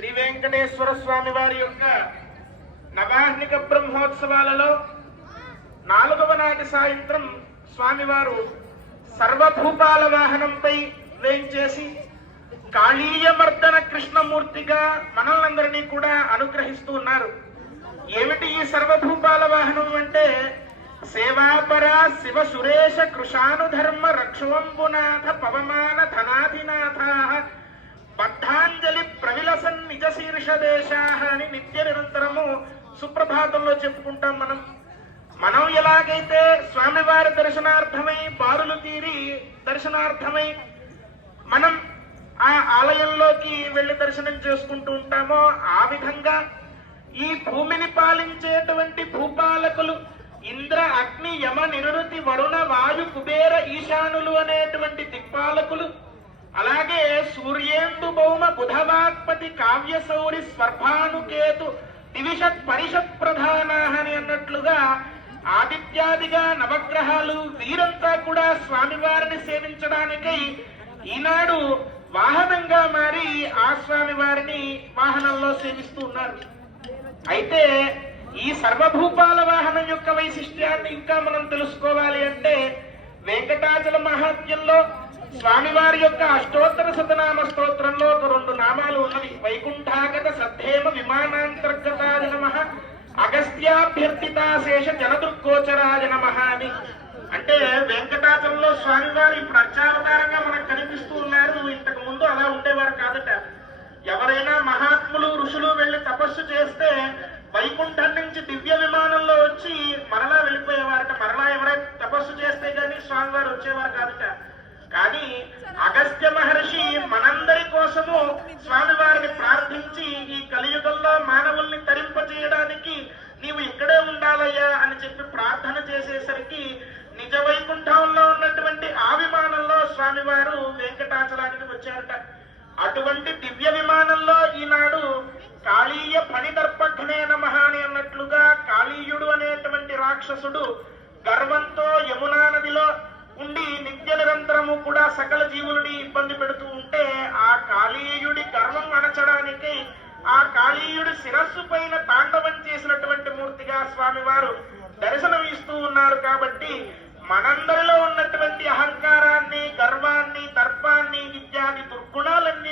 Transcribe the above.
శ్రీ వెంకటేశ్వర స్వామి వారి యొక్క నవాహ్నిక బ్రహ్మోత్సవాలలో 4వ నాటి సాయంత్రం స్వామివారు సర్వభూపాల వాహనంపై వేంచేసి కాళీయమర్దన కృష్ణమూర్తిగా మనల్నందరినీ కూడా అనుగ్రహిస్తూ ఉన్నారు. ఏమిటి ఈ సర్వభూపాల వాహనం అంటే, సేవాపర శివ సురేష కృషానుధర్మ రక్షోంబునాథ పవమాన ధనాధినాథ బద్ధాంజలి ప్రవిలసన్ నిజ శీర్షదేశాహ అని నిత్య నిరంతరము సుప్రభాతంలో చెప్పుకుంటాం. మనం ఎలాగైతే స్వామివారి దర్శనార్థమై బారులు తీరి దర్శనార్థమై మనం ఆ ఆలయంలోకి వెళ్లి దర్శనం చేసుకుంటూ ఉంటామో, ఆ విధంగా ఈ భూమిని పాలించేటువంటి భూపాలకులు ఇంద్ర అగ్ని యమ నిరుతి వరుణ వాయు కుబేర ఈశానులు అనేటువంటి దిక్పాలకులు, అలాగే సూర్యేందు భౌమ బుధవాక్పతి కావ్యశౌరి స్వర్భానుకేతు దివిషత్ పరిషత్ ప్రధానాహని అన్నట్లుగా ఆదిత్యాదిగా నవగ్రహాలు వీరంతా కూడా స్వామివారిని సేవించడానికై ఈనాడు వాహనంగా మారి ఆ స్వామివారిని వాహనంలో సేవిస్తూ ఉన్నారు. అయితే ఈ సర్వభూపాల వాహనం యొక్క వైశిష్ట్యాన్ని ఇంకా మనం తెలుసుకోవాలి అంటే, వెంకటాచల మహాత్మ్యంలో స్వామివారి యొక్క అష్టోత్తర శతనామ స్తోత్రంలో ఒక 2 నామాలు ఉన్నవి. వైకుంఠాగత సద్ధేమ విమానాంతర్గతాయ నమః, అగస్త్యాభ్యర్థితాశేష జనదుర్గోచరాయ నమః అని. అంటే వెంకటాచలంలో స్వామివారు ఇప్పుడు అర్చావతారంగా మనకు కనిపిస్తూ ఉన్నారు. ఇంతకు ముందు అలా ఉండేవారు కాదట. ఎవరైనా మహాత్ములు ఋషులు వెళ్లి తపస్సు చేస్తే వైకుంఠం నుంచి దివ్య విమానంలో వచ్చి మరలా వెళ్ళిపోయేవారట. మరలా ఎవరైనా తపస్సు చేస్తే గానీ స్వామివారు వచ్చేవారు కాదట. కానీ అగస్త్య మహర్షి మనందరి కోసము స్వామివారిని ప్రార్థించి, ఈ కలియుగంలో మానవుల్ని తరింపజేయడానికి నీవు ఇక్కడే ఉండాలయ్యా అని చెప్పి ప్రార్థన చేసేసరికి నిజ వైకుంఠంలో ఉన్నటువంటి ఆ విమానంలో స్వామివారు వెంకటాచలానికి వచ్చారట. అటువంటి దివ్య విమానంలో ఈనాడు కాళీయ ఫణిదర్పఘ్నే నమః అని అన్నట్లుగా కాళీయుడు అనేటువంటి రాక్షసుడు గర్వంతో యమునా నదిలో ఉండి నిత్య నిరంతరము కూడా సకల జీవులని ఇబ్బంది పెడుతూ ఉంటే, ఆ కాళీయుడి గర్వం అణచడానికి ఆ కాళీయుడి శిరస్సు పైన తాండవం చేసినటువంటి మూర్తిగా స్వామివారు దర్శనం ఇస్తూ ఉన్నారు. కాబట్టి మనందరిలో ఉన్నటువంటి అహంకారాన్ని, గర్వాన్ని, దర్పాన్ని ఇత్యాది దుర్గుణాలన్నీ